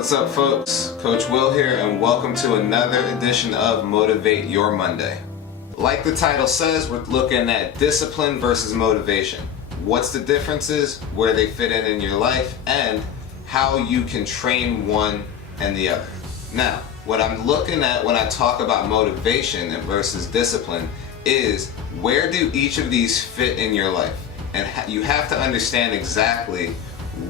What's up, folks? Coach Will here, and welcome to another edition of Motivate Your Monday. Like the title says, we're looking at discipline versus motivation. What's the differences, where they fit in your life, and how you can train one and the other. Now, what I'm looking at when I talk about motivation versus discipline is where do each of these fit in your life? And you have to understand exactly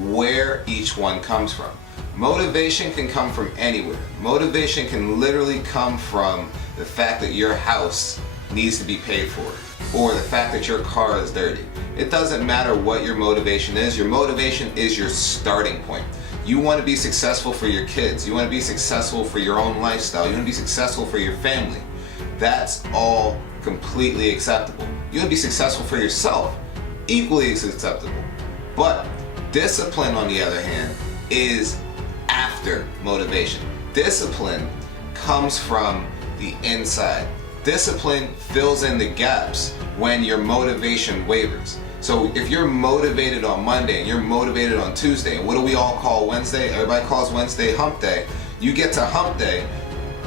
where each one comes from. Motivation can come from anywhere. Motivation can literally come from the fact that your house needs to be paid for, or the fact that your car is dirty. It doesn't matter what your motivation is. Your motivation is your starting point. You want to be successful for your kids. You want to be successful for your own lifestyle. You want to be successful for your family. That's all completely acceptable. You want to be successful for yourself. Equally as acceptable. But discipline, on the other hand, is after motivation. Discipline comes from the inside. Discipline fills in the gaps when your motivation wavers. So if you're motivated on Monday and you're motivated on Tuesday, and what do we all call Wednesday? Everybody calls Wednesday hump day. You get to hump day,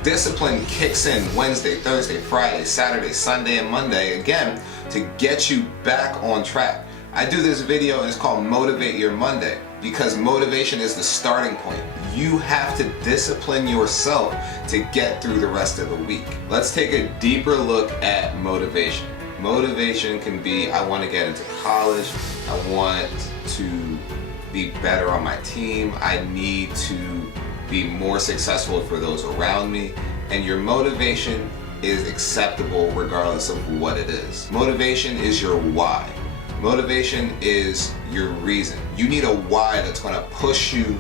discipline kicks in Wednesday, Thursday, Friday, Saturday, Sunday, and Monday again to get you back on track. I do this video and it's called Motivate Your Monday because motivation is the starting point. You have to discipline yourself to get through the rest of the week. Let's take a deeper look at motivation. Motivation can be, I want to get into college, I want to be better on my team, I need to be more successful for those around me, and your motivation is acceptable regardless of what it is. Motivation is your why. Motivation is your reason. You need a why that's going to push you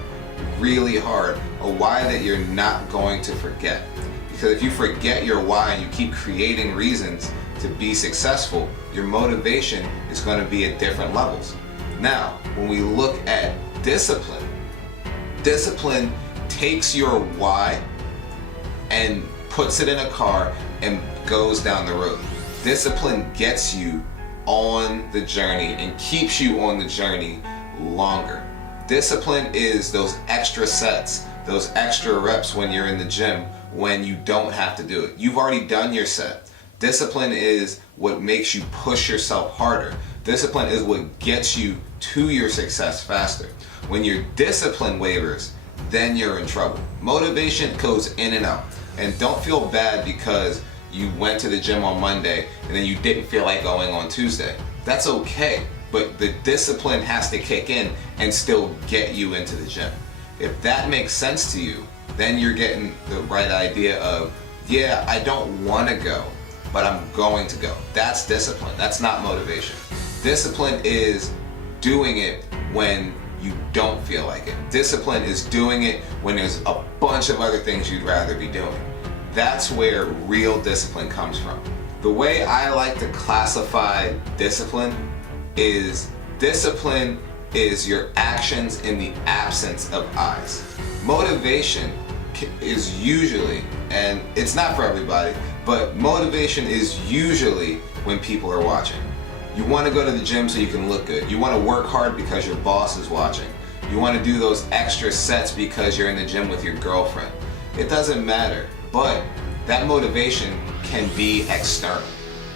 really hard, a why that you're not going to forget. Because if you forget your why and you keep creating reasons to be successful, your motivation is going to be at different levels. Now, when we look at discipline, discipline takes your why and puts it in a car and goes down the road. Discipline gets you on the journey and keeps you on the journey longer. Discipline is those extra sets, those extra reps when you're in the gym when you don't have to do it. You've already done your set. Discipline is what makes you push yourself harder. Discipline is what gets you to your success faster. When your discipline wavers, then you're in trouble. Motivation goes in and out. And don't feel bad because you went to the gym on Monday and then you didn't feel like going on Tuesday. That's okay, but the discipline has to kick in and still get you into the gym. If that makes sense to you, then you're getting the right idea of, yeah, I don't want to go, but I'm going to go. That's discipline. That's not motivation. Discipline is doing it when you don't feel like it. Discipline is doing it when there's a bunch of other things you'd rather be doing. That's where real discipline comes from. The way I like to classify discipline is your actions in the absence of eyes. Motivation is usually, and it's not for everybody, but motivation is usually when people are watching. You want to go to the gym so you can look good. You want to work hard because your boss is watching. You want to do those extra sets because you're in the gym with your girlfriend. It doesn't matter, but that motivation can be external.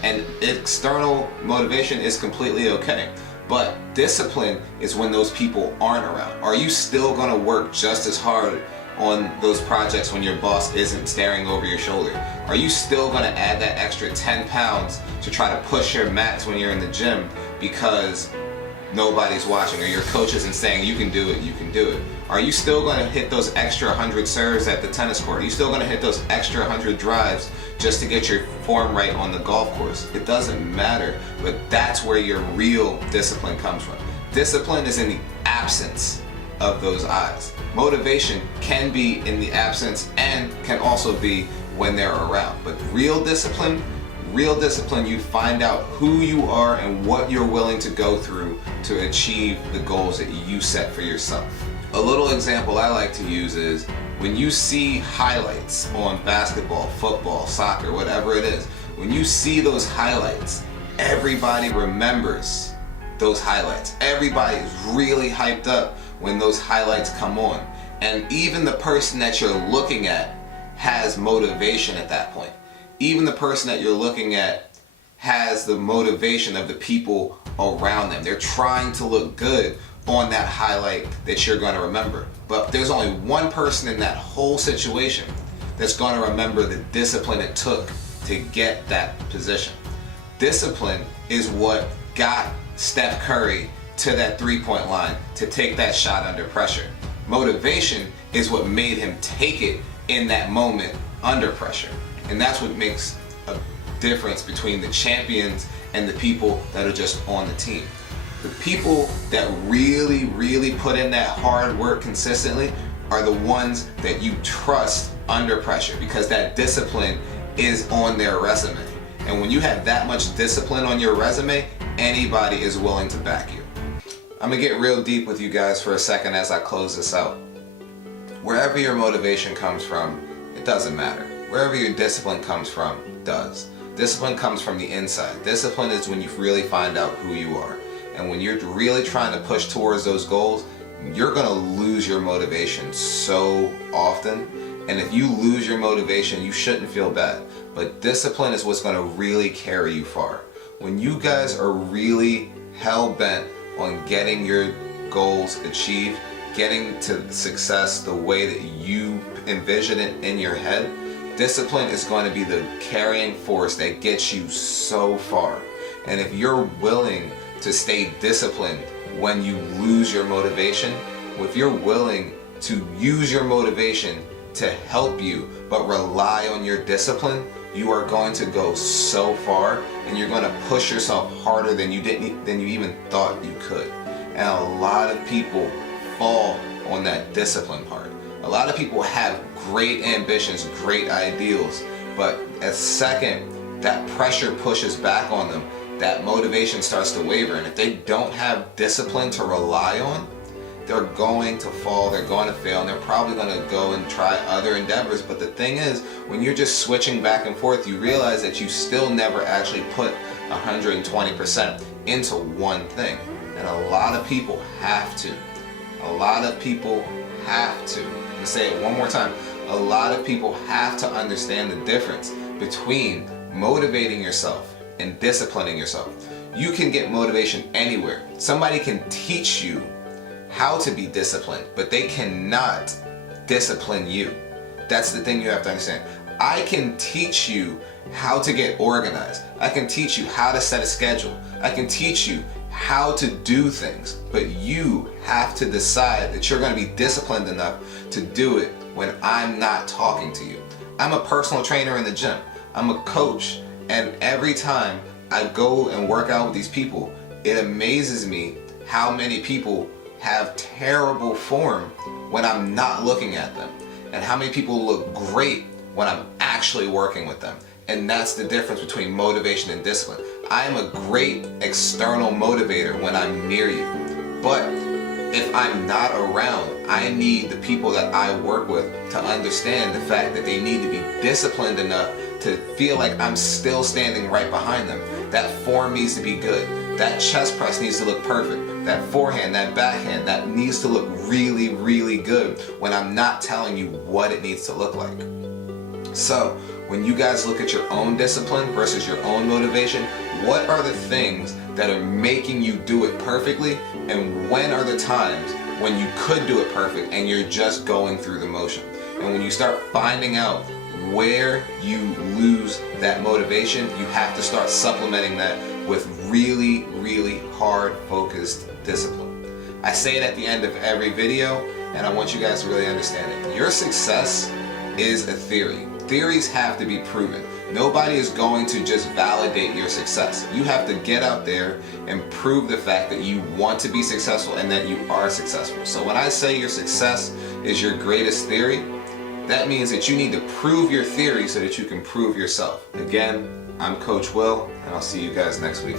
And external motivation is completely okay. But discipline is when those people aren't around. Are you still going to work just as hard on those projects when your boss isn't staring over your shoulder? Are you still going to add that extra 10 pounds to try to push your max when you're in the gym because nobody's watching, or your coach isn't saying you can do it, you can do it? Are you still going to hit those extra 100 serves at the tennis court? Are you still going to hit those extra 100 drives just to get your form right on the golf course? It doesn't matter, but that's where your real discipline comes from. Discipline is in the absence of those eyes. Motivation can be in the absence and can also be when they're around. But real discipline, you find out who you are and what you're willing to go through to achieve the goals that you set for yourself. A little example I like to use is when you see highlights on basketball, football, soccer, whatever it is, when you see those highlights, everybody remembers those highlights. Everybody is really hyped up when those highlights come on. And even the person that you're looking at has motivation at that point. Even the person that you're looking at has the motivation of the people around them. They're trying to look good on that highlight that you're going to remember. But there's only one person in that whole situation that's going to remember the discipline it took to get that position. Discipline is what got Steph Curry to that three-point line to take that shot under pressure. Motivation is what made him take it in that moment under pressure. And that's what makes a difference between the champions and the people that are just on the team. The people that really, really put in that hard work consistently are the ones that you trust under pressure, because that discipline is on their resume. And when you have that much discipline on your resume, anybody is willing to back you. I'm gonna get real deep with you guys for a second as I close this out. Wherever your motivation comes from, it doesn't matter. Wherever your discipline comes from, does. Discipline comes from the inside. Discipline is when you really find out who you are. And when you're really trying to push towards those goals, you're gonna lose your motivation so often. And if you lose your motivation, you shouldn't feel bad. But discipline is what's gonna really carry you far. When you guys are really hell-bent on getting your goals achieved, getting to success the way that you envision it in your head, discipline is going to be the carrying force that gets you so far. And if you're willing to stay disciplined when you lose your motivation, if you're willing to use your motivation to help you but rely on your discipline, you are going to go so far, and you're going to push yourself harder than you even thought you could. And a lot of people fall on that discipline part. A lot of people have great ambitions, great ideals, but a second that pressure pushes back on them, that motivation starts to waver. And if they don't have discipline to rely on, they're going to fall, they're going to fail, and they're probably going to go and try other endeavors. But the thing is, when you're just switching back and forth, you realize that you still never actually put 120% into one thing. And a lot of people have to. A lot of people have to. I'm going to say it one more time. A lot of people have to understand the difference between motivating yourself and disciplining yourself. You can get motivation anywhere. Somebody can teach you how to be disciplined, but they cannot discipline you. That's the thing you have to understand. I can teach you how to get organized. I can teach you how to set a schedule. I can teach you how to do things, but you have to decide that you're going to be disciplined enough to do it when I'm not talking to you. I'm a personal trainer in the gym. I'm a coach, and every time I go and work out with these people, it amazes me how many people have terrible form when I'm not looking at them, and how many people look great when I'm actually working with them. And that's the difference between motivation and discipline. I am a great external motivator when I'm near you, but if I'm not around, I need the people that I work with to understand the fact that they need to be disciplined enough to feel like I'm still standing right behind them. That form needs to be good. That chest press needs to look perfect. That forehand, that backhand, that needs to look really, really good when I'm not telling you what it needs to look like. So, when you guys look at your own discipline versus your own motivation, what are the things that are making you do it perfectly, and when are the times when you could do it perfect and you're just going through the motion? And when you start finding out where you lose that motivation, you have to start supplementing that with really, really hard focused discipline. I say it at the end of every video, and I want you guys to really understand it. Your success is a theory. Theories have to be proven. Nobody is going to just validate your success. You have to get out there and prove the fact that you want to be successful and that you are successful. So when I say your success is your greatest theory, that means that you need to prove your theory so that you can prove yourself. Again, I'm Coach Will, and I'll see you guys next week.